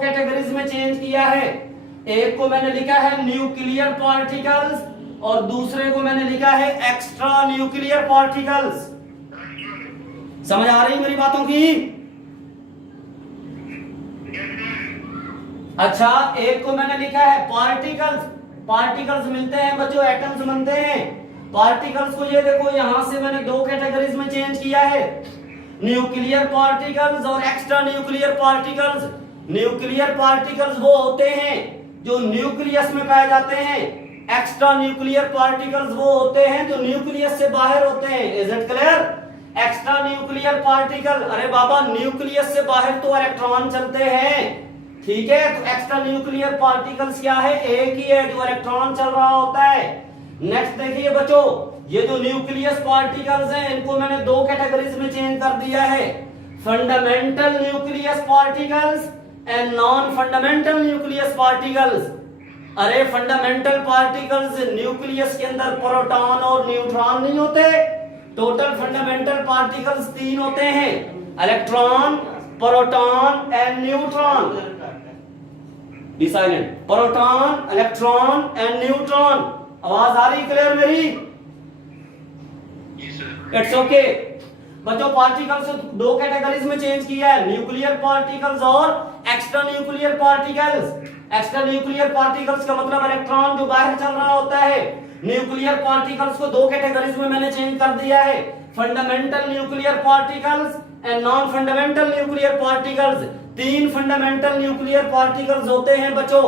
Categories में change किया है। एक को मैंने लिखा है न्यूक्लियर पार्टिकल्स और दूसरे को मैंने लिखा है एक्स्ट्रा न्यूक्लियर पार्टिकल्स। समझ आ रही मेरी बातों की? अच्छा, एक को मैंने लिखा है पार्टिकल्स। पार्टिकल्स मिलते हैं बच्चों, एटम्स बनते हैं। पार्टिकल्स को ये देखो यहां से मैंने दो कैटेगरीज में चेंज किया है, न्यूक्लियर पार्टिकल्स और extra nuclear particles. Nuclear particles वो होते हैं जो न्यूक्लियस में पाए जाते हैं, एक्स्ट्रा न्यूक्लियर पार्टिकल्स वो होते हैं जो न्यूक्लियस से बाहर होते हैं। Is it clear? Extra nuclear particle, अरे बाबा न्यूक्लियस से बाहर तो इलेक्ट्रॉन चलते हैं, ठीक है? तो एक्स्ट्रा न्यूक्लियर पार्टिकल्स क्या है? एक ही है जो इलेक्ट्रॉन चल रहा होता है। नेक्स्ट देखिए बच्चों, ये जो न्यूक्लियस पार्टिकल्स हैं इनको मैंने दो कैटेगरीज में चेंज कर दिया है, fundamental nucleus particles and non fundamental nucleus particles. अरे फंडामेंटल पार्टिकल्स न्यूक्लियस के अंदर प्रोटॉन और न्यूट्रॉन नहीं होते। टोटल फंडामेंटल पार्टिकल्स तीन होते हैं, electron, proton and neutron. Be silent. Proton, electron and neutron. आवाज आ रही क्लियर मेरी? इट्स ओके बच्चों, पार्टिकल्स दो कैटेगरीज में चेंज किया है, न्यूक्लियर पार्टिकल्स और extra nuclear particles. Extra nuclear particles का मतलब इलेक्ट्रॉन जो बाहर चल रहा होता है। न्यूक्लियर पार्टिकल्स को दो कैटेगरीज में मैंने चेंज कर दिया है, fundamental nuclear particles and non fundamental nuclear particles. तीन फंडामेंटल न्यूक्लियर पार्टिकल्स होते हैं बच्चों,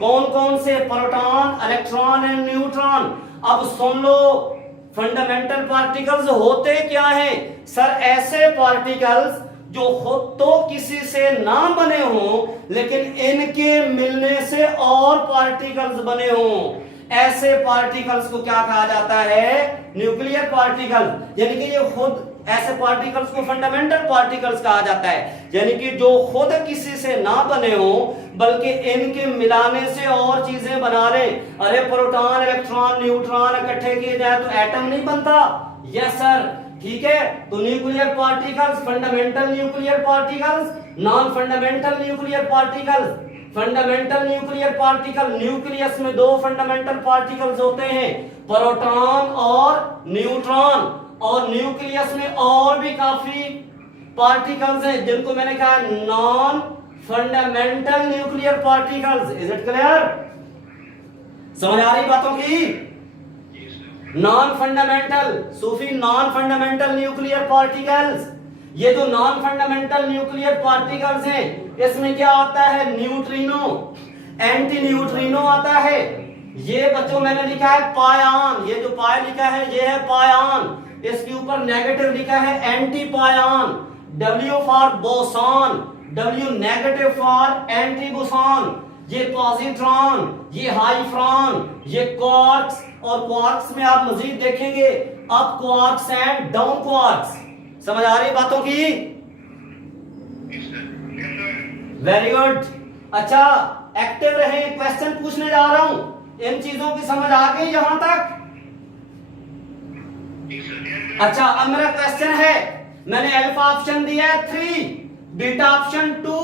कौन कौन से? Proton, electron and neutron. अब सुन लो, फंडामेंटल पार्टिकल्स होते क्या हैं? सर ऐसे पार्टिकल्स जो खुद तो किसी से ना बने हों लेकिन इनके मिलने से और पार्टिकल्स बने हों, ऐसे पार्टिकल्स को क्या कहा जाता है? Nuclear particle. यानी कि ये खुद ऐसे पार्टिकल्स को फंडामेंटल पार्टिकल्स कहा जाता है, यानी कि जो खुद किसी से ना बने हो बल्कि इनके मिलाने से और चीजें बना ले। अरे प्रोटॉन, इलेक्ट्रॉन, न्यूट्रॉन इकट्ठे किए जाए तो एटम नहीं बनता? यस सर, ठीक है। तो nuclear particles, fundamental nuclear particles, non fundamental nuclear particles. Fundamental nuclear particle, nucleus में दो फंडामेंटल पार्टिकल्स होते हैं, प्रोटॉन और न्यूट्रॉन। और न्यूक्लियस में और भी काफी पार्टिकल्स हैं जिनको मैंने कहा non fundamental nuclear particles. Is it clear? समझ आ रही बातों की? नॉन फंडामेंटल, सूफी, नॉन फंडामेंटल न्यूक्लियर पार्टिकल्स। ये जो नॉन फंडामेंटल न्यूक्लियर पार्टिकल्स हैं इसमें क्या आता है? न्यूट्रिनो, एंटी न्यूट्रिनो आता है। ये बच्चों मैंने लिखा है पायॉन, ये जो पाय लिखा है ये है पायॉन, इसके ऊपर नेगेटिव लिखा है anti pion. W for boson, W negative for anti boson. ये पॉजिट्रॉन, ये हाइफ्रॉन, ये क्वार्क्स, और क्वार्क्स में आप मजीद देखेंगे up quarks and down quarks. समझ आ रही बातों की? Very good. अच्छा, एक्टिव रहे, क्वेश्चन पूछने जा रहा हूं, इन चीजों की समझ आ गई यहां तक? अच्छा, अब मेरा क्वेश्चन है, मैंने अल्फा ऑप्शन दिया है 3, beta option 2,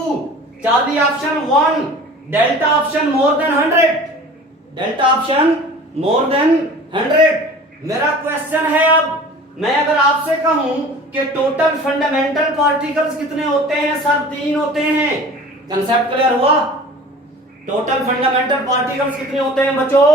Charlie option 1, delta option more than 100, delta option more than 100। मेरा क्वेश्चन है, अब मैं अगर आपसे कहूं कि टोटल फंडामेंटल पार्टिकल्स कितने होते हैं? सर 3 होते हैं। कंसेप्ट क्लियर हुआ? टोटल फंडामेंटल पार्टिकल्स कितने होते हैं बच्चों?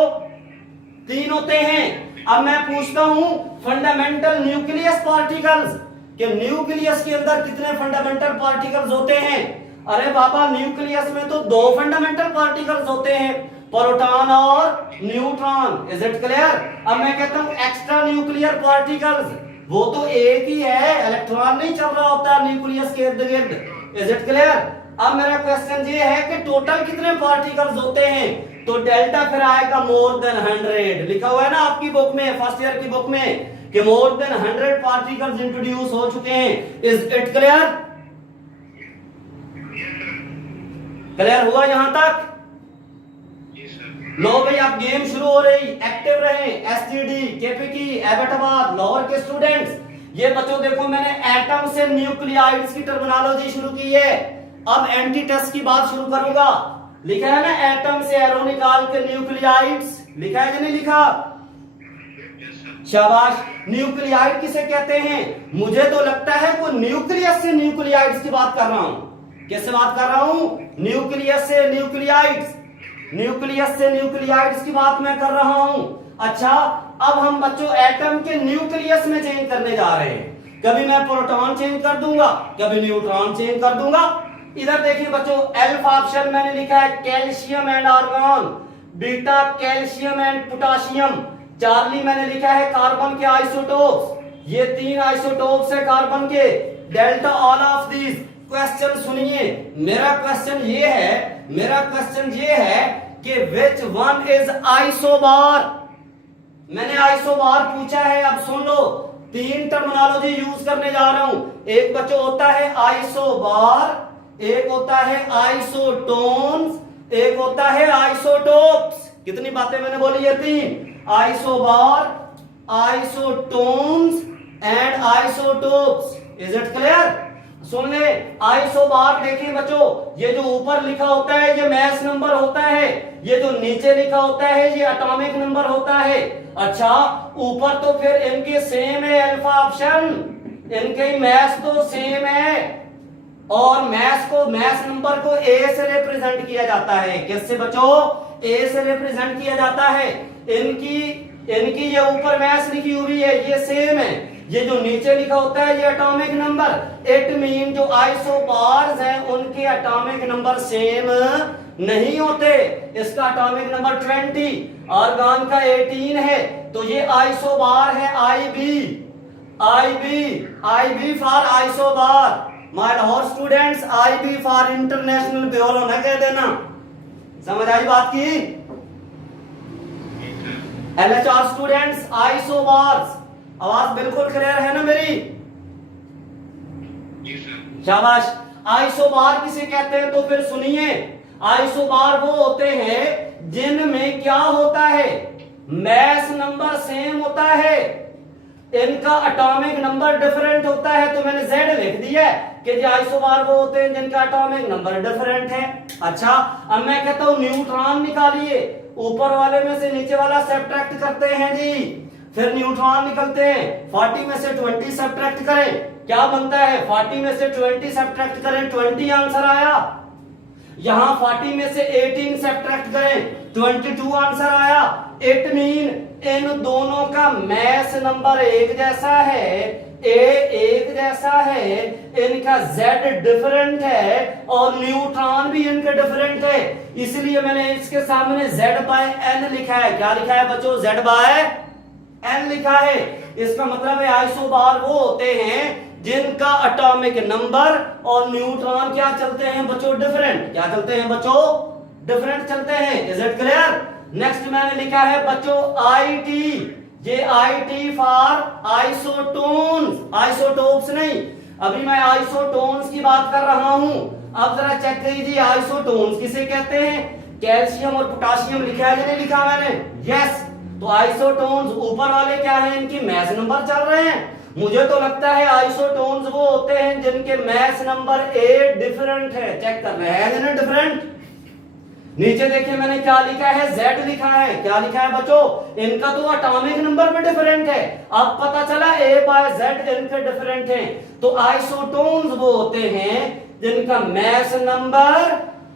3 होते हैं। अब मैं पूछता हूं फंडामेंटल न्यूक्लियस पार्टिकल्स, कि न्यूक्लियस के अंदर कितने फंडामेंटल पार्टिकल्स होते हैं? अरे बाबा न्यूक्लियस में तो 2 फंडामेंटल पार्टिकल्स होते हैं, प्रोटॉन और न्यूट्रॉन। Is it clear? अब मैं कहता हूं एक्स्ट्रा न्यूक्लियर पार्टिकल्स, वो तो एक ही है, इलेक्ट्रॉन नहीं चल रहा होता न्यूक्लियस के इर्द गिर्द। Is it clear? अब मेरा क्वेश्चन ये है कि टोटल कितने पार्टिकल्स होते हैं? तो डेल्टा फिर आएगा मोर देन 100। लिखा हुआ है ना आपकी बुक में, फर्स्ट ईयर की बुक में, कि मोर देन 100 पार्टिकल्स इंट्रोड्यूस हो चुके हैं। Is it clear? क्लियर हुआ यहां तक? लो भाई, आप गेम शुरू हो रही, एक्टिव रहे। एसटीडी, केपीकी, एबटाबाद, लाहौर के स्टूडेंट्स, ये बच्चों देखो मैंने एटम से न्यूक्लियाइड्स की टर्मिनोलॉजी शुरू की है। अब एंटी टेस्ट की बात शुरू करूंगा। लिखा है ना एटम से एरो निकाल के न्यूक्लियाइड्स, लिखा है कि नहीं लिखा? शाबाश। न्यूक्लियाइड किसे कहते हैं? मुझे तो लगता है वो न्यूक्लियस से न्यूक्लियाइड्स की बात कर रहा हूं। किससे बात कर रहा हूं? न्यूक्लियस से न्यूक्लियाइड्स, न्यूक्लियस से न्यूक्लियाइड्स की बात मैं कर रहा हूं। अच्छा, अब हम बच्चों एटम के न्यूक्लियस में चेंज करने जा रहे हैं। कभी मैं प्रोटॉन चेंज कर दूंगा, कभी न्यूट्रॉन चेंज कर दूंगा। इधर देखिए बच्चों, अल्फा ऑप्शन मैंने लिखा है calcium and argon, beta calcium and potassium, charlie मैंने लिखा है कार्बन के आइसोटोप्स। ये 3 आइसोटोप्स है कार्बन के। Delta all of these. Question सुनिए, मेरा क्वेश्चन ये है कि विच वन इज आइसोबार। मैंने आइसोबार पूछा है, अब सुन लो। 3 टर्मिनोलॉजी यूज करने जा रहा हूं। एक बच्चों होता है आइसोबार, एक होता है आइसोटोन्स, एक होता है आइसोटोप्स। कितनी बातें मैंने बोली? ये 3, isobar, isotones and isotopes. Is it clear? सुन ले, आइसोबार देखिए बच्चों, ये जो ऊपर लिखा होता है ये मैस नंबर होता है, ये जो नीचे लिखा होता है ये एटॉमिक नंबर होता है। अच्छा, ऊपर तो फिर इनके सेम है अल्फा ऑप्शन, इनके मैस तो सेम है, और मैस नंबर को ए से रिप्रेजेंट किया जाता है। किससे बच्चों? ए से रिप्रेजेंट किया जाता है। इनकी ये ऊपर मैस लिखी हुई है ये सेम है, ये जो नीचे लिखा होता है ये एटॉमिक नंबर। इट मीन जो आइसोबार्स हैं उनके एटॉमिक नंबर सेम नहीं होते। इसका एटॉमिक नंबर 20, आर्गन का 18 है, तो ये आइसोबार है IB for isobar. My dear students, IB for international bureau न कह देना। समझ आई बात की? LHR students, isobars. आवाज बिल्कुल क्लियर है ना मेरी? शाबाश। आइसोबार किसे कहते हैं? तो फिर सुनिए, आइसोबार वो होते हैं जिनमें क्या होता है? मैस नंबर सेम होता है, इनका एटॉमिक नंबर डिफरेंट होता है। तो मैंने Z लिख दिया कि जो आइसोबार वो होते हैं जिनका एटॉमिक नंबर डिफरेंट है। अच्छा, अब मैं कहता हूं न्यूट्रॉन निकालिए, ऊपर वाले में से नीचे वाला सब्ट्रैक्ट करते हैं जी, फिर न्यूट्रॉन निकलते हैं। 40 में से 20 सब्ट्रैक्ट करें, क्या बनता है? 40 में से 20 सब्ट्रैक्ट करें, 20 आंसर आया। यहां 40 में से 18 सब्ट्रैक्ट करें, 22 आंसर आया। इट मीन इन दोनों का मैस नंबर एक जैसा है, ए एक जैसा है, इनका Z डिफरेंट है और न्यूट्रॉन भी इनके डिफरेंट है। इसलिए मैंने इसके सामने Z/N लिखा है। क्या लिखा है बच्चों? Z/N लिखा है। इसका मतलब है आइसोबार वो होते हैं जिनका एटॉमिक नंबर और न्यूट्रॉन क्या चलते हैं बच्चों? डिफरेंट। क्या चलते हैं बच्चों? डिफरेंट चलते हैं। Is it clear? नेक्स्ट मैंने लिखा है बच्चों IT, ये IT फॉर आइसोटोन्स, आइसोटोप्स नहीं। अभी मैं आइसोटोन्स की बात कर रहा हूं। अब जरा चेक कीजिए आइसोटोन्स किसे कहते हैं? कैल्शियम और पोटाशियम लिखा है या नहीं लिखा मैंने? यस। तो आइसोटोन्स ऊपर वाले क्या है? इनकी मैस नंबर चल रहे हैं। मुझे तो लगता है आइसोटोन्स वो होते हैं जिनके मैस नंबर ए डिफरेंट है। चेक कर रहे हैं ना डिफरेंट? नीचे देखिए मैंने क्या लिखा है? Z लिखा है। क्या लिखा है बच्चों? इनका तो एटॉमिक नंबर में डिफरेंट है। अब पता चला A/Z इनके डिफरेंट हैं। तो आइसोटोन्स वो होते हैं जिनका मैस नंबर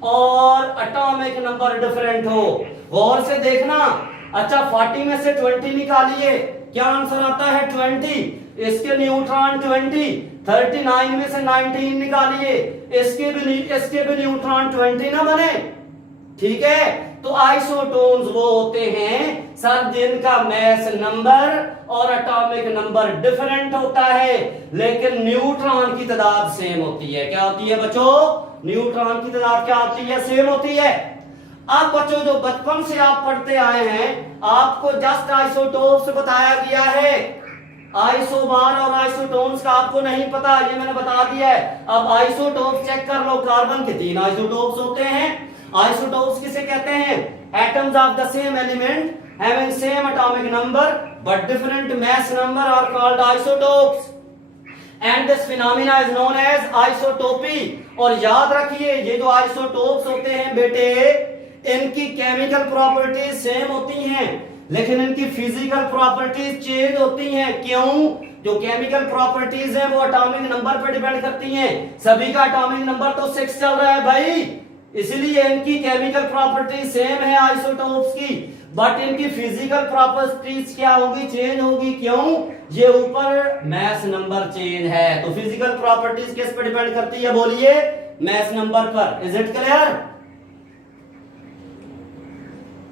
और एटॉमिक नंबर डिफरेंट हो। गौर से देखना। अच्छा, 40 में से 20 निकालिए, क्या आंसर आता है? 20। इसके न्यूट्रॉन 20। 39 में से 19 निकालिए, इसके भी न्यूट्रॉन 20 ना बने। ठीक है, तो आइसोटोन्स वो होते हैं सर जिनका मैस नंबर और एटॉमिक नंबर डिफरेंट होता है, लेकिन न्यूट्रॉन की तादाद सेम होती है। क्या होती है बच्चों? न्यूट्रॉन की तादाद क्या होती है? सेम होती है। अब बच्चों जो बचपन से आप पढ़ते आए हैं, आपको जस्ट आइसोटोप्स बताया गया है, आइसोबार और आइसोटोन्स का आपको नहीं पता, ये मैंने बता दिया है। अब आइसोटोप्स चेक कर लो। कार्बन के 3 आइसोटोप्स होते हैं। आइसोटोप्स किसे कहते हैं? Atoms of the same element having same atomic number but different mass number are called isotopes, and this phenomena is known as isotopy और याद रखिए ये जो आइसोटोप्स होते हैं बेटे, इनकी केमिकल प्रॉपर्टीज सेम होती हैं लेकिन इनकी फिजिकल प्रॉपर्टीज चेंज होती हैं। क्यों? जो केमिकल प्रॉपर्टीज हैं वो एटॉमिक नंबर पर डिपेंड करती हैं। सभी का एटॉमिक नंबर तो 6 चल रहा है भाई, इसलिए इनकी केमिकल प्रॉपर्टीज सेम है आइसोटोप्स की, बट इनकी फिजिकल प्रॉपर्टीज क्या होगी? चेंज होगी। क्यों? ये ऊपर मैस नंबर चेंज है, तो फिजिकल प्रॉपर्टीज किस पर डिपेंड करती है? बोलिए, मैस नंबर पर। Is it clear?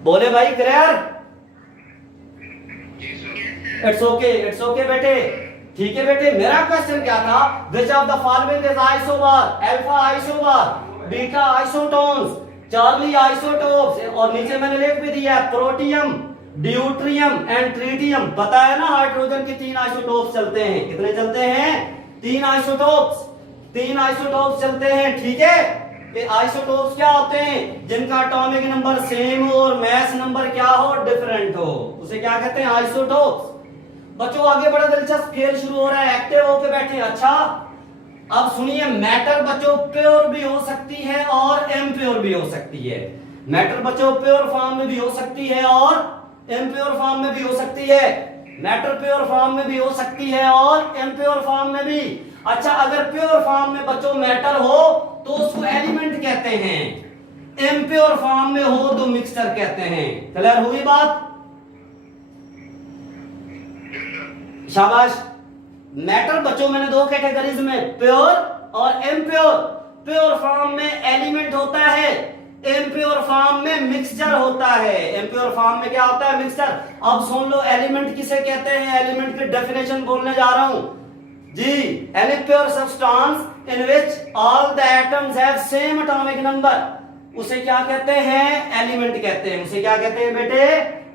बोले भाई clear? It's okay, it's okay बेटे, ठीक है बेटे। मेरा क्वेश्चन क्या था? Which of the following is isobar? Alpha isobar, beta isotones, Charlie isotopes, और नीचे मैंने लिख भी दिया प्रोटियम, ड्यूट्रियम एंड ट्रिटियम। पता है ना हाइड्रोजन के 3 आइसोटोप्स चलते हैं। कितने चलते हैं? 3 आइसोटोप्स, 3 आइसोटोप्स चलते हैं। ठीक है, ये आइसोटोप्स क्या होते हैं? जिनका एटॉमिक नंबर सेम हो और मैस नंबर क्या हो? डिफरेंट हो, उसे क्या कहते हैं? आइसोटोप्स। बच्चों आगे बड़ा दिलचस्प खेल शुरू हो रहा है, एक्टिव होके बैठे। अच्छा अब सुनिए, मैटर बच्चों प्योर भी हो सकती है और इम्प्योर भी हो सकती है। मैटर बच्चों प्योर फॉर्म में भी हो सकती है और इम्प्योर फॉर्म में भी हो सकती है। मैटर प्योर फॉर्म में भी हो सकती है और इम्प्योर फॉर्म में भी। अच्छा, अगर प्योर फॉर्म में बच्चों मैटर हो तो उसको एलिमेंट कहते हैं, इम्प्योर फॉर्म में हो तो मिक्सचर कहते हैं। क्लियर हुई बात? शाबाश। मैटर बच्चों मैंने 2 कैटेगरीज में, प्योर और इम्प्योर। प्योर फॉर्म में एलिमेंट होता है, इम्प्योर फॉर्म में मिक्सचर होता है। इम्प्योर फॉर्म में क्या होता है? मिक्सचर। अब सुन लो एलिमेंट किसे कहते हैं, एलिमेंट की डेफिनेशन बोलने जा रहा हूं जी। An impure substance in which all the atoms have same atomic number, उसे क्या कहते हैं? एलिमेंट कहते हैं। उसे क्या कहते हैं बेटे?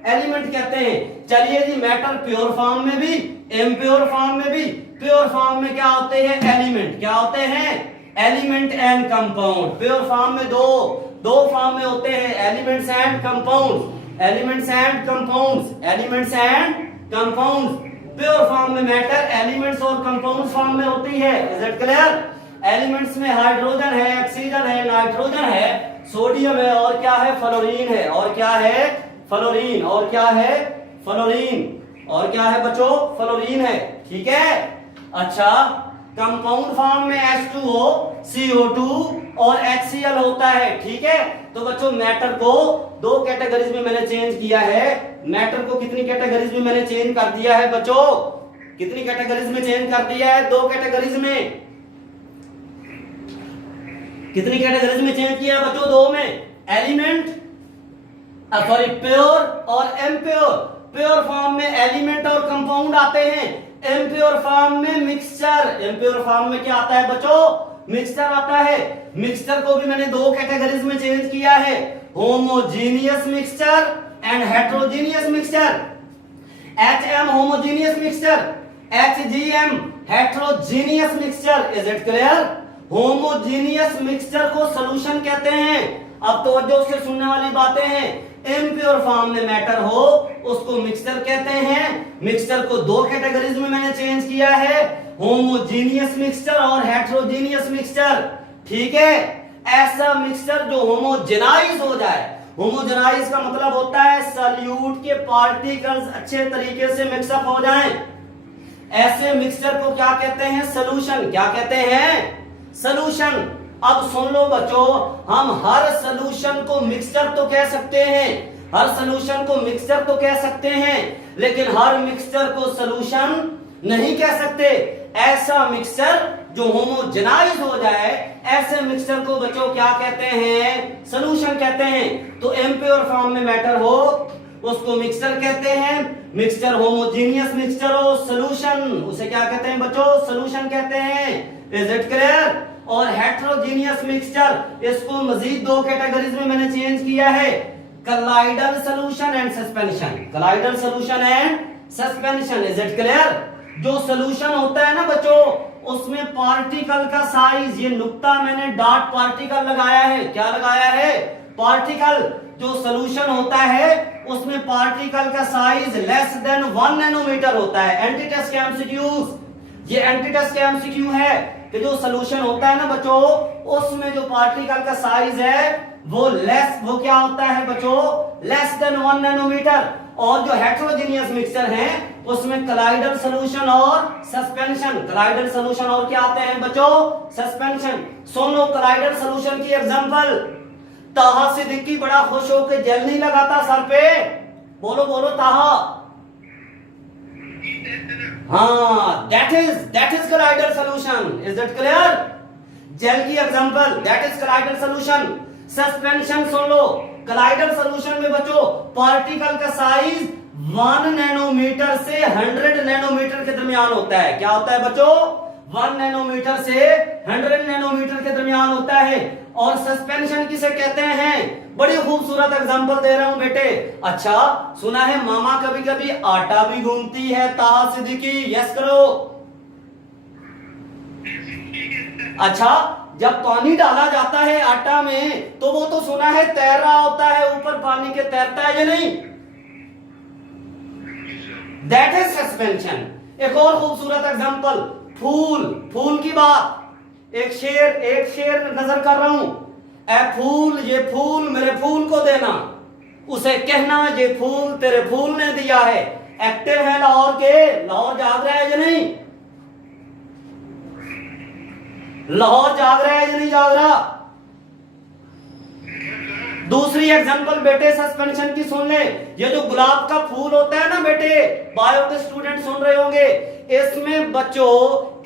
एलिमेंट कहते हैं। चलिए जी, मैटर प्योर फॉर्म में भी, इम्प्योर फॉर्म में भी। प्योर फॉर्म में क्या होते हैं? एलिमेंट। क्या होते हैं? Element and compound. Pure form में दो फॉर्म में होते हैं, elements and compounds, elements and compounds, elements and compounds. Pure form में मैटर एलिमेंट्स और कंपाउंड्स फॉर्म में होती है। Is it clear? एलिमेंट्स में हाइड्रोजन है, ऑक्सीजन है, नाइट्रोजन है, सोडियम है, और क्या है? फ्लोरीन है। और क्या है? फ्लोरीन। और क्या है? फ्लोरीन। और क्या है बच्चों? फ्लोरीन है। ठीक है। अच्छा, कंपाउंड फॉर्म में H2O, CO2 और HCl होता है। ठीक है, तो बच्चों मैटर को 2 कैटेगरीज में मैंने चेंज किया है। मैटर को कितनी कैटेगरीज में मैंने चेंज कर दिया है बच्चों? कितनी कैटेगरीज में चेंज कर दिया है? 2 कैटेगरीज में। कितनी कैटेगरीज में चेंज किया है बच्चों? 2 में। एलिमेंट सॉरी प्योर और इम्प्योर। प्योर फॉर्म में एलिमेंट और कंपाउंड आते हैं, इम्प्योर फॉर्म में मिक्सचर। इम्प्योर फॉर्म में क्या आता है बच्चों? मिक्सचर आता है। मिक्सचर को भी मैंने 2 कैटेगरीज में चेंज किया है, homogeneous mixture and heterogeneous mixture. HM homogeneous mixture, HGM heterogeneous mixture. Is it clear? Homogeneous mixture को सॉल्यूशन कहते हैं। अब तवज्जो से सुनने वाली बातें हैं। इम्प्योर फॉर्म में मैटर हो उसको मिक्सचर कहते हैं। मिक्सचर को 2 कैटेगरीज में मैंने चेंज किया है, होमोजीनियस मिक्सचर और हेट्रोजीनियस मिक्सचर। ठीक है, ऐसा मिक्सचर जो होमोजेनाइज हो जाए। होमोजेनाइज का मतलब होता है सॉल्यूट के पार्टिकल्स अच्छे तरीके से मिक्सअप हो जाएं। ऐसे मिक्सचर को क्या कहते हैं? सॉल्यूशन। क्या कहते हैं? सॉल्यूशन। अब सुन लो बच्चों, हम हर सॉल्यूशन को मिक्सचर तो कह सकते हैं, हर सॉल्यूशन को मिक्सचर तो कह सकते हैं, लेकिन हर मिक्सचर को सॉल्यूशन नहीं कह सकते। ऐसा मिक्सचर जो होमोजेनाइज हो जाए, ऐसे मिक्सचर को बच्चों क्या कहते हैं? सॉल्यूशन कहते हैं। तो इम्प्योर फॉर्म में मैटर हो उसको मिक्सचर कहते हैं। मिक्सचर होमोजीनियस मिक्सचर हो, सॉल्यूशन, उसे क्या कहते हैं बच्चों? सॉल्यूशन कहते हैं। Is it clear? और हेट्रोजीनियस मिक्सचर, इसको मजीद 2 कैटेगरीज में मैंने चेंज किया है, कलाइडल solution and suspension. कलाइडल solution and suspension. Is it clear? जो सॉल्यूशन होता है ना बच्चों, उसमें पार्टिकल का साइज, ये नुक्ता मैंने डॉट पार्टिकल लगाया है। क्या लगाया है? पार्टिकल। जो सॉल्यूशन होता है उसमें पार्टिकल का साइज लेस देन 1 नैनोमीटर होता है। एंटी टेस्ट के एमसीक्यूज, ये एंटी टेस्ट के एमसीक्यू है। कि जो सोल्यूशन होता है ना बच्चों, उसमें जो पार्टिकल का साइज है वो क्या होता है बच्चों, लेस देन 1 नैनोमीटर। और जो हेटेरोजेनियस मिक्सचर है उसमें कलाइडल सॉल्यूशन और सस्पेंशन, कलाइडल सॉल्यूशन और क्या आते हैं बच्चों, सस्पेंशन। सुन लो कलाइडल सॉल्यूशन की एग्जांपल। ताहा सिद्दीकी बड़ा खुश होकर जेल नहीं लगाता सर पे, बोलो बोलो ताहा। हाँ, that is colloidal solution. Is that clear? Gel की example, that is colloidal solution. Suspension सुन लो, कलाइडल सॉल्यूशन में बच्चों पार्टिकल का साइज 1 नैनोमीटर से 100 नैनोमीटर के दरमियान होता है। क्या होता है बच्चों? 1 नैनोमीटर से 100 नैनोमीटर के दरमियान होता है। और सस्पेंशन किसे कहते हैं? बड़ी खूबसूरत एग्जांपल दे रहा हूं बेटे। अच्छा, सुना है मामा कभी कभी आटा भी घूमती है, ताहा सिद्दीकी, यस करो। अच्छा, जब पानी डाला जाता है आटा में तो वो तो सुना है तैर रहा होता है, ऊपर पानी के तैरता है या नहीं? That is suspension. एक और खूबसूरत एग्जांपल, फूल की बात। एक शेर नजर कर रहा हूं, ए फूल, ये फूल मेरे फूल को देना, उसे कहना ये फूल तेरे फूल ने दिया है। एक्टिव है लाहौर के, लाहौर जाग रहा है या नहीं? लाहौर जाग रहा है या नहीं जाग रहा? दूसरी एग्जांपल बेटे सस्पेंशन की सुन ले। ये जो गुलाब का फूल होता है ना बेटे, बायो के स्टूडेंट सुन रहे होंगे, इसमें बच्चों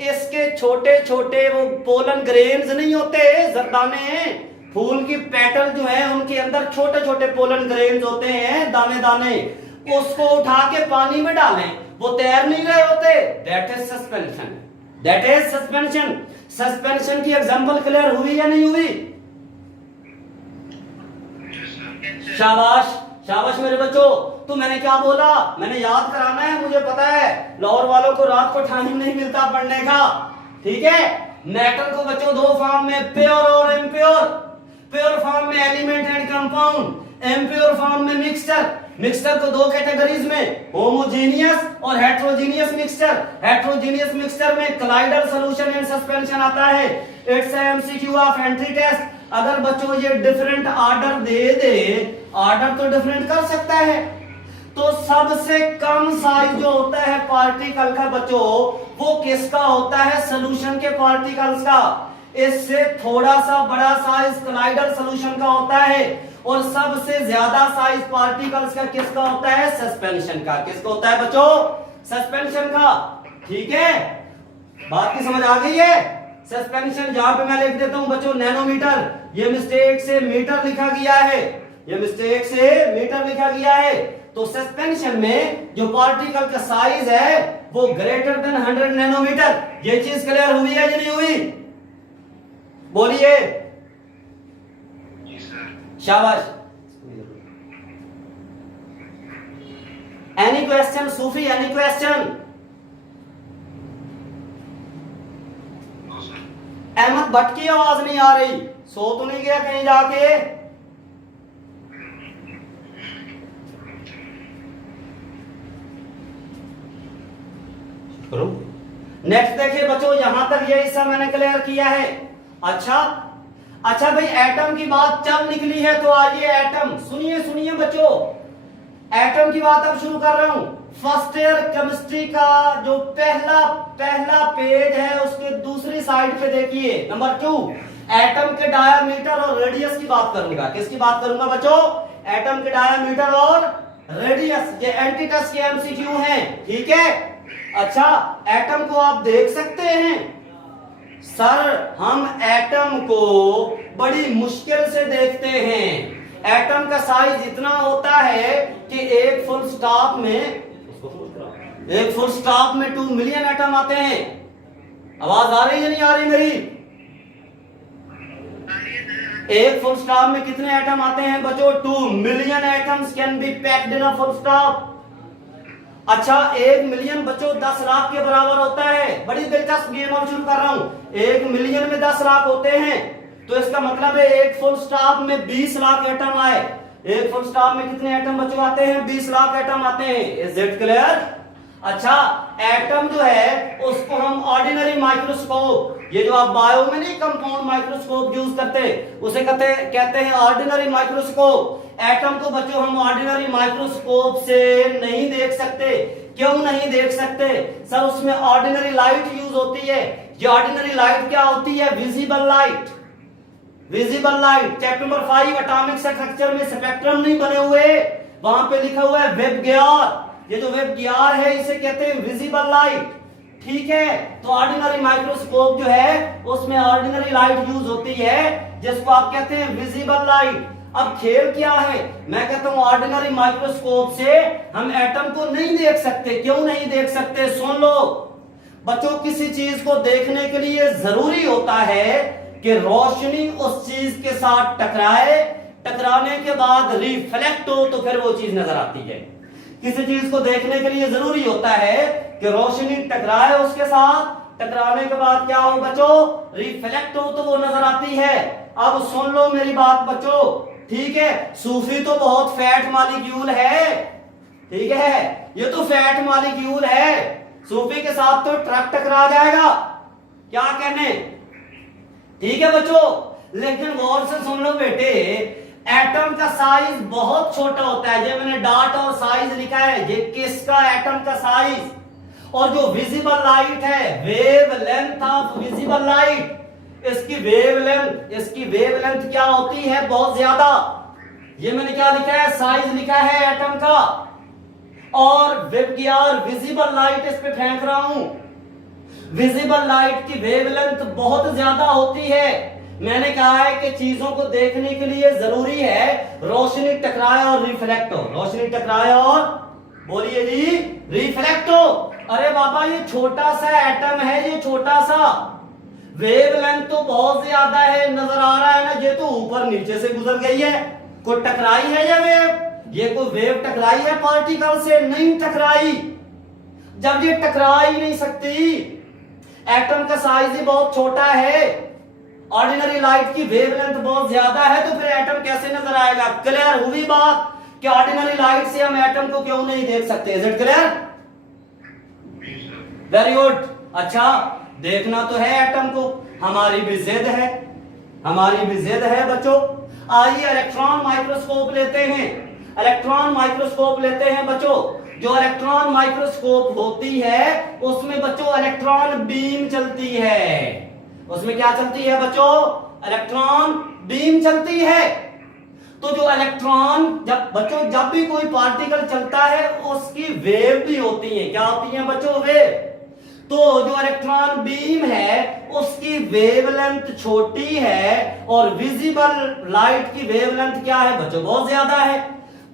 इसके छोटे छोटे वो पोलन ग्रेन्स नहीं होते, जरदाने, फूल की पेटल जो है उनके अंदर छोटे छोटे पोलन ग्रेन्स होते हैं, दाने दाने। उसको उठा के पानी में डालें, वो तैर नहीं रहे होते। That is suspension, that is suspension. Suspension की एग्जांपल क्लियर हुई या नहीं हुई? शाबाश शाबाश मेरे बच्चों। तो मैंने क्या बोला, मैंने याद कराना है, मुझे पता है लाहौर वालों को रात को टाइम नहीं मिलता पढ़ने का, ठीक है। मैटर को बच्चों दो फॉर्म में, प्योर और इम्प्योर। प्योर फॉर्म में element and compound, impure form में मिक्सचर। मिक्सचर को दो कैटेगरीज में, होमोजेनियस और हेटेरोजेनियस मिक्सचर। हेटेरोजेनियस मिक्सचर में कलाइडल सॉल्यूशन एंड सस्पेंशन आता है। It's MCQ of entry test. अगर बच्चों ये डिफरेंट ऑर्डर दे, ऑर्डर तो डिफरेंट कर सकता है, तो सबसे कम साइज जो होता है पार्टिकल का बच्चों, वो किसका होता है? सॉल्यूशन के पार्टिकल्स का। इससे थोड़ा सा बड़ा साइज कलाइडल सॉल्यूशन का होता है, और सबसे ज्यादा साइज पार्टिकल्स का किसका होता है? सस्पेंशन का। किसका होता है बच्चों? सस्पेंशन का। ठीक है, बात की समझ आ गई है? सस्पेंशन जहां पे मैं लिख देता हूं बच्चों नैनोमीटर, ये मिस्टेक से मीटर लिखा गया है, ये मिस्टेक से मीटर लिखा गया है। तो सस्पेंशन में जो पार्टिकल का साइज है वो ग्रेटर देन 100 नैनोमीटर। ये चीज क्लियर हुई है या नहीं हुई? बोलिए। शाबाश। एनी क्वेश्चन सूफी, एनी क्वेश्चन? अहमद भट्ट की आवाज नहीं आ रही, सो तो नहीं गया कहीं जाके? नेक्स्ट देखिए बच्चों, यहां तक ये हिस्सा मैंने क्लियर किया है। अच्छा भाई, एटम की बात जब निकली है तो आइए एटम, सुनिए बच्चों, एटम की बात अब शुरू कर रहा हूं। फर्स्ट ईयर केमिस्ट्री का जो पहला पेज है उसके दूसरी साइड पे देखिए, नंबर 2, एटम के डायामीटर और रेडियस की बात करूंगा। किसकी बात करूंगा बच्चों? एटम के डायामीटर और रेडियस। ये एंटीटस के एमसीक्यू हैं, ठीक है। अच्छा, एटम को आप देख सकते हैं? सर, हम एटम को बड़ी मुश्किल से देखते हैं। एटम का साइज इतना होता है कि एक फुल स्टॉप में 2 मिलियन एटम आते हैं। आवाज आ रही है नहीं आ रही मेरी? एक फुल स्टॉप में कितने एटम आते हैं बच्चों? 2 million atoms can be packed in a full stop. अच्छा, 1 मिलियन बच्चों 10 लाख के बराबर होता है। बड़ी दिलचस्प गेम अब शुरू कर रहा हूं। 1 मिलियन में 10 लाख होते हैं, तो इसका मतलब है एक फुल स्टॉप में 20 लाख एटम आए। एक फुल स्टॉप में कितने एटम बच्चों आते हैं? 20 लाख एटम आते हैं। Is it clear? अच्छा, एटम जो है उसको हम ऑर्डिनरी माइक्रोस्कोप ये जो आप बायो में नहीं कंपाउंड माइक्रोस्कोप यूज करते, उसे कहते हैं ऑर्डिनरी माइक्रोस्कोप। एटम को बच्चों हम ऑर्डिनरी माइक्रोस्कोप से नहीं देख सकते। क्यों नहीं देख सकते सर? उसमें ऑर्डिनरी लाइट यूज होती है। ये ऑर्डिनरी लाइट क्या होती है? Visible light. Visible light chapter number 5 atomic structure में स्पेक्ट्रम नहीं बने हुए, वहां पे लिखा हुआ है वेब गियर। ये जो वेब गियर है इसे कहते हैं विजिबल लाइट। ठीक है, तो ऑर्डिनरी माइक्रोस्कोप जो है उसमें ऑर्डिनरी लाइट यूज होती है जिसको आप कहते हैं विजिबल लाइट। अब खेल क्या है? मैं कहता हूं ऑर्डिनरी माइक्रोस्कोप से हम एटम को नहीं देख सकते। क्यों नहीं देख सकते? सुन लो बच्चों, किसी चीज को देखने के लिए जरूरी होता है कि रोशनी उस चीज के साथ टकराए, टकराने के बाद रिफ्लेक्ट हो तो फिर वो चीज नजर आती है। किसी चीज को देखने के लिए जरूरी होता है कि रोशनी टकराए उसके साथ, टकराने के बाद क्या हो बच्चों? रिफ्लेक्ट हो तो वो नजर आती है। अब सुन लो मेरी बात बच्चों, ठीक है? सूफी तो बहुत फैट मालिक्यूल है, ठीक है, ये तो फैट मालिक्यूल है। सूफी के साथ तो ट्रक टकरा जाएगा, क्या कहने? ठीक है बच्चों, लेकिन गौर से सुन लो बेटे, एटम का साइज बहुत छोटा होता है। ये मैंने डॉट और साइज लिखा है, ये किसका? एटम का साइज। और जो विजिबल लाइट है, wave length of visible light, इसकी वेवलेंथ क्या होती है? बहुत ज्यादा। ये मैंने क्या लिखा है? साइज लिखा है एटम का। और वेब गियर विजिबल लाइट इस पे फेंक रहा हूं। विजिबल लाइट की वेवलेंथ बहुत ज्यादा होती है। मैंने कहा है कि चीजों को देखने के लिए जरूरी है रोशनी टकराए और रिफ्लेक्ट हो। रोशनी टकराए और बोलिए जी रिफ्लेक्ट हो। अरे बाबा ये छोटा सा एटम है, ये छोटा सा, वेवलेंथ तो बहुत ज्यादा है, नजर आ रहा है ना? ये तो ऊपर नीचे से गुजर गई है, कोई टकराई है ये वेव? ये कोई वेव टकराई है पार्टिकल से? नहीं टकराई। जब ये टकरा ही नहीं सकती, एटम का साइज ही बहुत छोटा है, ऑर्डिनरी लाइट की वेवलेंथ बहुत ज्यादा है, तो फिर एटम कैसे नजर आएगा? क्लियर हुई बात कि ऑर्डिनरी लाइट से हम एटम को क्यों नहीं देख सकते? Is it clear? Very good. अच्छा, देखना तो है एटम को, हमारी भी जिद है, हमारी भी जिद है बच्चों। आइए इलेक्ट्रॉन माइक्रोस्कोप लेते हैं, इलेक्ट्रॉन माइक्रोस्कोप लेते हैं बच्चों। जो इलेक्ट्रॉन माइक्रोस्कोप होती है उसमें बच्चों इलेक्ट्रॉन बीम चलती है। उसमें क्या चलती है बच्चों? इलेक्ट्रॉन बीम चलती है। तो जो इलेक्ट्रॉन जब भी कोई पार्टिकल चलता है उसकी वेव भी होती है। क्या होती है बच्चों? वेव। तो जो इलेक्ट्रॉन बीम है उसकी वेवलेंथ छोटी है और विजिबल लाइट की वेवलेंथ क्या है बच्चों? बहुत ज्यादा है।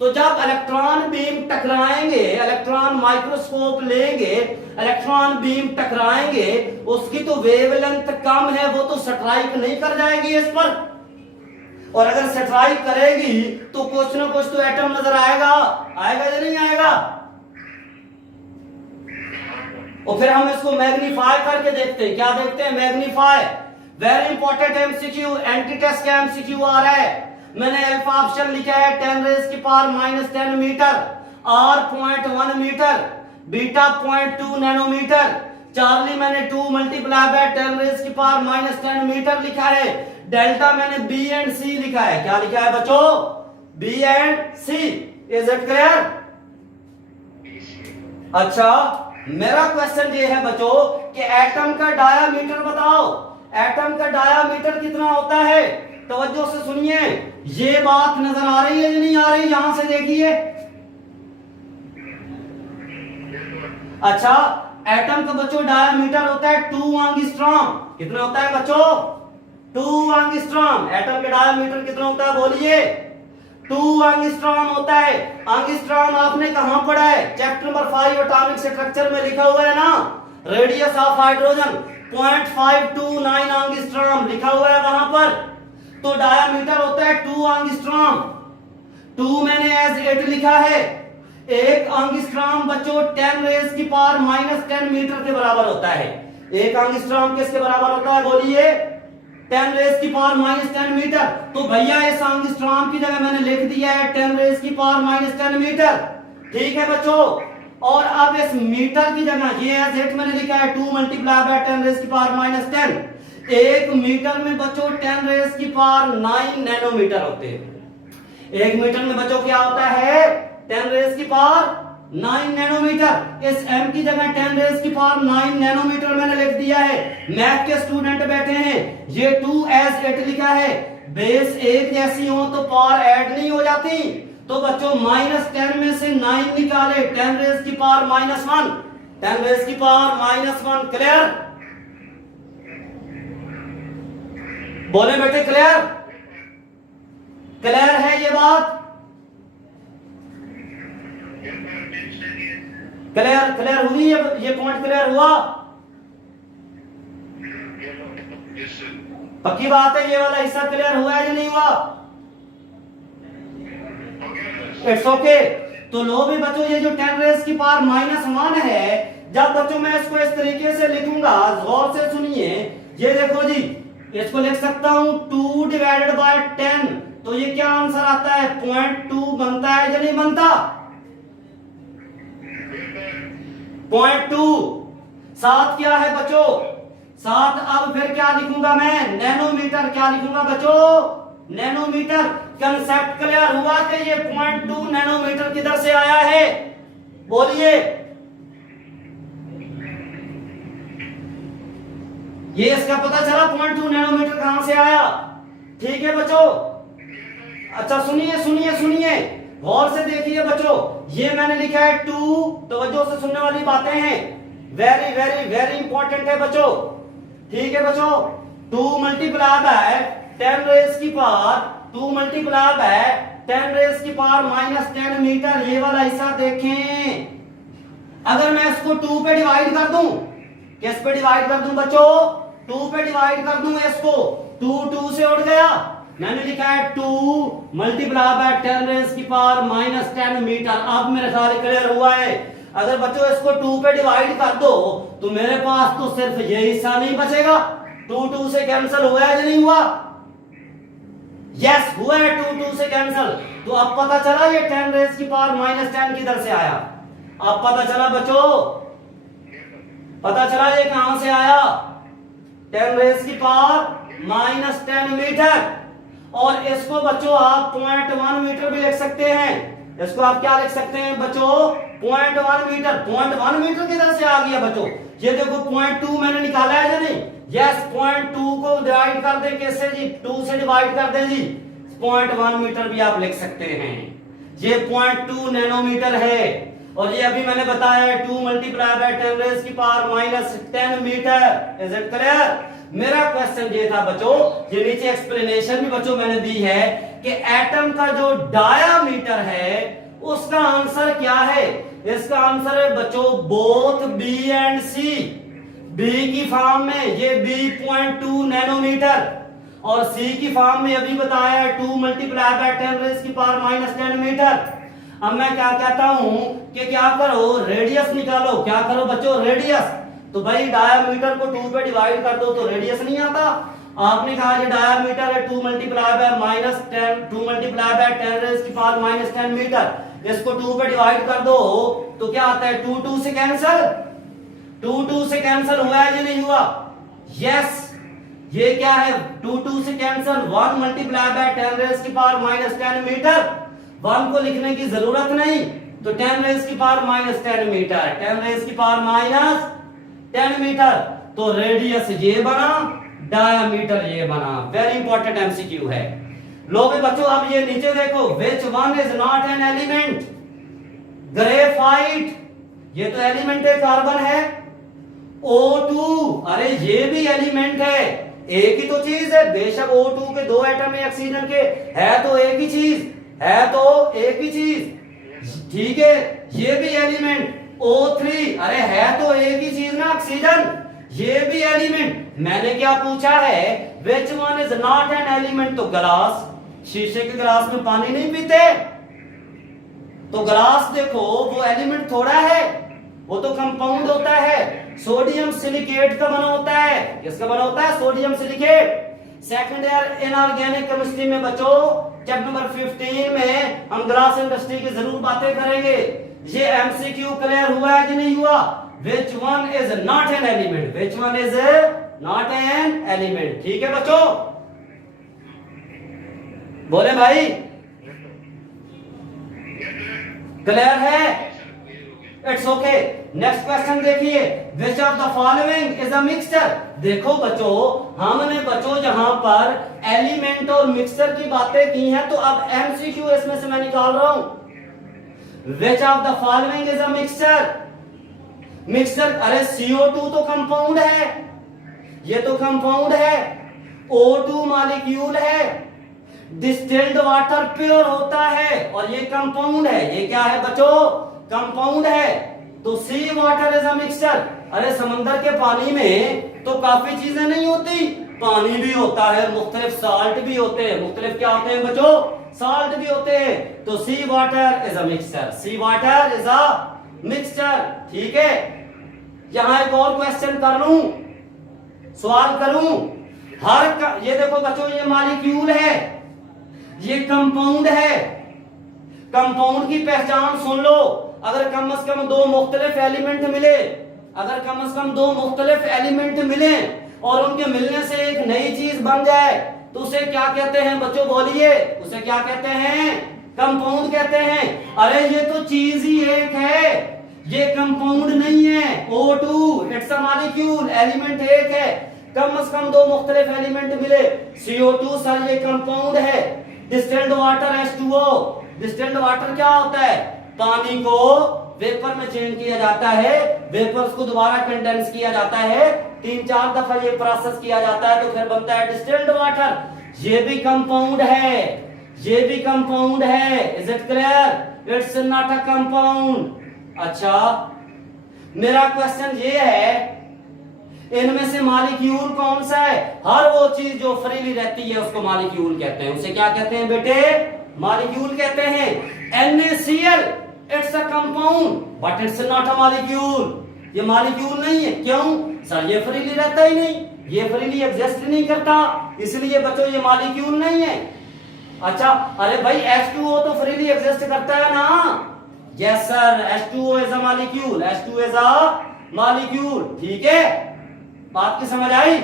तो जब इलेक्ट्रॉन बीम टकराएंगे, इलेक्ट्रॉन माइक्रोस्कोप लेंगे, इलेक्ट्रॉन बीम टकराएंगे, उसकी तो वेवलेंथ कम है, वो तो स्ट्राइक नहीं कर जाएगी इस पर। और अगर स्ट्राइक करेगी तो कुछ ना कुछ तो एटम नजर आएगा, आएगा या नहीं आएगा? और फिर हम इसको मैग्नीफाई करके देखते हैं। क्या देखते हैं? Magnify. Very important MCQ, entry test का एमसीक्यू आ रहा है। मैंने अल्फा ऑप्शन लिखा है 10 रेज़ की power -10 metre, R 0.1 metre, beta 0.2 nanometre, charlie मैंने 2 मल्टीप्लाई बाय 10 रेज़ की पावर -10 मीटर लिखा है। डेल्टा मैंने बी एंड सी लिखा है। क्या लिखा है बच्चों? B and C. Is it clear? अच्छा, मेरा क्वेश्चन ये है बच्चों कि एटम का डायामीटर बताओ। एटम का डायामीटर कितना होता है? तवज्जो से सुनिए, ये बात नजर आ रही है या नहीं आ रही? यहां से देखिए। अच्छा, एटम का बच्चों डायामीटर होता है 2 एंगस्ट्रॉम। कितना होता है बच्चों? 2 एंगस्ट्रॉम। एटम का डायामीटर कितना होता है बोलिए? 2 एंगस्ट्रॉम होता है। एंगस्ट्रॉम आपने कहां पढ़ा है? चैप्टर नंबर 5 एटॉमिक स्ट्रक्चर में लिखा हुआ है ना, रेडियस ऑफ हाइड्रोजन 0.529 एंगस्ट्रॉम लिखा हुआ है वहां पर। तो डायामीटर होता है 2 एंगस्ट्रॉम। 2 मैंने एज 8 लिखा है। एक एंगस्ट्रॉम बच्चों 10 रेज़ की पावर -10 मीटर के बराबर होता है। एक एंगस्ट्रॉम किसके बराबर होता है बोलिए? 10 रेज़ की पावर -10 मीटर। तो भैया इस एंगस्ट्रॉम की जगह मैंने लिख दिया है 10 रेज़ की पावर -10 मीटर। ठीक है बच्चों, और अब इस मीटर की जगह ये एज 8 मैंने लिखा है 2 मल्टीप्लाई बाय 10 रेज़ की पावर -10। 1 मीटर में बच्चों 10 रेज़ की पावर 9 नैनोमीटर होते हैं। 1 मीटर में बच्चों क्या होता है? 10 रेज़ की पावर 9 नैनोमीटर। इस m की जगह 10 रेज़ की पावर 9 नैनोमीटर मैंने लिख दिया है। मैथ के स्टूडेंट बैठे हैं, ये 2s8 लिखा है, बेस 1 जैसी हो तो पावर ऐड नहीं हो जाती। तो बच्चों -10 में से 9 निकाले, 10 रेज़ की पावर -1, 10 रेज़ की पावर -1। क्लियर? बोले बेटे क्लियर? क्लियर है ये बात? क्लियर हुई? ये पॉइंट क्लियर हुआ? पक्की बात है, ये वाला हिस्सा क्लियर हुआ है या नहीं हुआ? It's okay. तो लो भी बच्चों, ये जो 10 रेज़ की पावर -1 है, जब बच्चों मैं इसको इस तरीके से लिखूंगा, गौर से सुनिए, ये देखो जी, इसको लिख सकता हूं 2 डिवाइडेड बाय 10, तो ये क्या आंसर आता है? 0.2 बनता है या नहीं बनता? 0.2। 7 क्या है बच्चों? 7 अब फिर क्या लिखूंगा मैं? नैनोमीटर। क्या लिखूंगा बच्चों? नैनोमीटर। कंसेप्ट क्लियर हुआ कि ये 0.2 नैनोमीटर किधर से आया है? बोलिए। ये इसका पता चला 0.2 नैनोमीटर कहां से आया? ठीक है बच्चों? अच्छा सुनिए सुनिए सुनिए, गौर से देखिए बच्चों, ये मैंने लिखा है 2, तवज्जो से सुनने वाली बातें हैं, वेरी वेरी वेरी इंपॉर्टेंट है बच्चों। ठीक है बच्चों? 2 मल्टीप्लाई बाय 10 रेज़ की पावर, 2 मल्टीप्लाई बाय 10 रेज़ की पावर -10 मीटर। ये वाला हिस्सा देखें, अगर मैं इसको 2 पे डिवाइड कर दूं, किस पे डिवाइड कर दूं बच्चों? 2 पे डिवाइड कर दूं इसको, 2 से उड़ गया, मैंने लिखा है 2 मल्टीप्लाई बाय 10 रेज़ की पावर -10 मीटर। अब मेरे ख्याल क्लियर हुआ है। अगर बच्चों इसको 2 पे डिवाइड कर दो तो मेरे पास तो सिर्फ ये हिस्सा नहीं बचेगा। 2 से कैंसिल हुआ है या नहीं हुआ? यस हुआ है, 2 से कैंसिल। तो अब पता चला ये 10 रेज़ की पावर -10 किधर से आया? अब पता चला बच्चों, पता चला ये कहां से आया? 10 रेज़ की पावर -10 मीटर। और इसको बच्चों आप 0.1 मीटर भी लिख सकते हैं। इसको आप क्या लिख सकते हैं बच्चों? 0.1 मीटर। 0.1 मीटर किधर से आ गया बच्चों? ये देखो 0.2 मैंने निकाला है या नहीं? यस, 0.2 को डिवाइड कर दें कैसे जी? 2 से डिवाइड कर दें जी, 0.1 मीटर भी आप लिख सकते हैं। ये 0.2 नैनोमीटर है। और ये अभी मैंने बताया है 2 मल्टीप्लाई बाय 10 रेज़ की power -10 metre. Is it clear? मेरा क्वेश्चन ये था बच्चों, ये नीचे एक्सप्लेनेशन भी बच्चों मैंने दी है कि एटम का जो डायामीटर है उसका आंसर क्या है? इसका आंसर है बच्चों both B and C. B की फॉर्म में ये बी 0.2 नैनोमीटर, और सी की फॉर्म में अभी बताया है 2 मल्टीप्लाई बाय 10 रेज़ की पावर -10 मीटर। अब मैं क्या कहता हूं कि क्या करो, रेडियस निकालो। क्या करो बच्चों? रेडियस। तो भाई डायामीटर को 2 पे डिवाइड कर दो तो रेडियस नहीं आता। आपने कहा ये डायामीटर है 2 multiply by -10, 2 multiply by 10 raise की पावर -10 मीटर। इसको 2 पे डिवाइड कर दो तो क्या आता है? 2 से कैंसिल। 2 से कैंसिल हुआ है या नहीं हुआ? यस। ये क्या है? 2 से कैंसिल। 1 मल्टीप्लाई बाय 10 रेज़ की पावर -10 मीटर। 1 को लिखने की जरूरत नहीं, तो 10 रेज़ की पावर -10 मीटर, 10 रेज़ की पावर -10 मीटर। तो रेडियस ये बना, डायामीटर ये बना। वेरी इंपॉर्टेंट एमसीक्यू है। लो भी बच्चों, अब ये नीचे देखो, which one is not an element? Graphite, ये तो एलिमेंट है, कार्बन है। O2, अरे ये भी एलिमेंट है, एक ही तो चीज है। बेशक O2 के 2 एटम है ऑक्सीजन के, है तो एक ही चीज, है तो एक ही चीज। ठीक है, ये भी एलिमेंट। O3, अरे है तो एक ही चीज ना, ऑक्सीजन, ये भी एलिमेंट। मैंने क्या पूछा है? Which one is not an element? तो ग्लास, शीशे के ग्लास में पानी नहीं पीते, तो ग्लास देखो वो एलिमेंट थोड़ा है, वो तो कंपाउंड होता है। सोडियम सिलिकेट का बना होता है। किसका बना होता है? Sodium silicate. Second year inorganic chemistry में बच्चों चैप्टर नंबर 15 में हम ग्लास इंडस्ट्री की जरूर बातें करेंगे। ये एमसीक्यू क्लियर हुआ है कि नहीं हुआ? Which one is not an element? Which one is not an element. ठीक है बच्चों, बोले भाई, क्लियर है? It's okay. नेक्स्ट क्वेश्चन देखिए, which of the following is a mixture. देखो बच्चों, हमने बच्चों जहां पर एलिमेंट और मिक्सचर की बातें की हैं, तो अब एमसीक्यू इसमें से मैं निकाल रहा हूं। Which of the following is a mixture. Mixture, अरे CO2 तो कंपाउंड है, ये तो कंपाउंड है, O2 मॉलिक्यूल है, डिस्टिल्ड वाटर प्योर होता है और ये कंपाउंड है। ये क्या है बच्चों? कंपाउंड है। तो sea water is a mixture. अरे समंदर के पानी में तो काफी चीजें नहीं होती, पानी भी होता है, मुख्तलिफ साल्ट भी होते हैं, मुख्तलिफ क्या होते हैं बच्चों? साल्ट भी होते हैं। तो sea water is a mixture, sea water is a mixture. ठीक है, यहां एक और क्वेश्चन कर लूं, सवाल करूं। ये देखो बच्चों, ये मॉलिक्यूल है, ये कंपाउंड है। कंपाउंड की पहचान सुन लो। अगर कम से कम दो मुख्तलिफ एलिमेंट मिले, अगर कम से कम दो मुख्तलिफ एलिमेंट मिले और उनके मिलने से एक नई चीज बन जाए, तो उसे क्या कहते हैं बच्चों? बोलिए, उसे क्या कहते हैं? कंपाउंड कहते हैं। अरे ये तो चीज ही एक है, ये कंपाउंड नहीं है। O2 it's a molecule, element एक है। कम से कम दो मुख्तलिफ एलिमेंट मिले, CO2 सर ये कंपाउंड है। Distilled water H2O, distilled water क्या होता है? पानी को वेपर में चेंज किया जाता है, वेपर्स को दोबारा कंडेंस किया जाता है, 3-4 दफा ये प्रोसेस किया जाता है, तो फिर बनता है डिस्टिल्ड वाटर। ये भी कंपाउंड है, ये भी कंपाउंड है। Is it clear? It's not a compound. अच्छा, मेरा क्वेश्चन ये है, इनमें से मॉलिक्यूल कौन सा है? हर वो चीज जो फ्रीली रहती है उसको मॉलिक्यूल कहते हैं। उसे क्या कहते हैं बेटे? मॉलिक्यूल कहते हैं। NaCl it's a compound but it's not a molecule. ये मॉलिक्यूल नहीं है। क्यों सर? ये फ्रीली रहता ही नहीं, ये फ्रीली एग्जिस्ट नहीं करता, इसलिए बच्चों ये मॉलिक्यूल नहीं है। अच्छा, अरे भाई H2O तो फ्रीली एग्जिस्ट करता है ना? Yes sir, H2O is a molecule, H2 is a molecule. ठीक है, बात की समझ आई?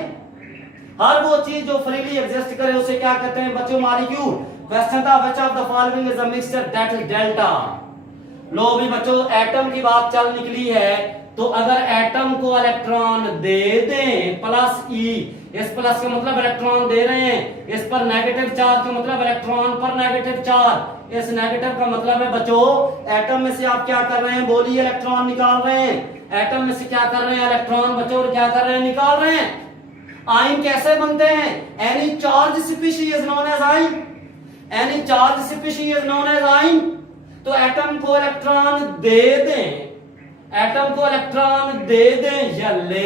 हर वो चीज जो फ्रीली एग्जिस्ट करे उसे क्या कहते हैं बच्चों? मॉलिक्यूल। क्वेश्चन था which of the following is a mixture that is delta. लो भी बच्चों, एटम की बात चल निकली है, तो अगर एटम को इलेक्ट्रॉन दे दें +E, इस प्लस का मतलब इलेक्ट्रॉन दे रहे हैं, इस पर नेगेटिव चार्ज का मतलब इलेक्ट्रॉन पर नेगेटिव चार्ज, इस नेगेटिव का मतलब है बच्चों एटम में से आप क्या कर रहे हैं? बोलिए, इलेक्ट्रॉन निकाल रहे हैं। एटम में से क्या कर रहे हैं? इलेक्ट्रॉन बच्चों क्या कर रहे हैं? निकाल रहे हैं। आयन कैसे बनते हैं? Any charge species known as ion, any charge species known as ion. तो एटम को इलेक्ट्रॉन दे दें, एटम को इलेक्ट्रॉन दे दें या ले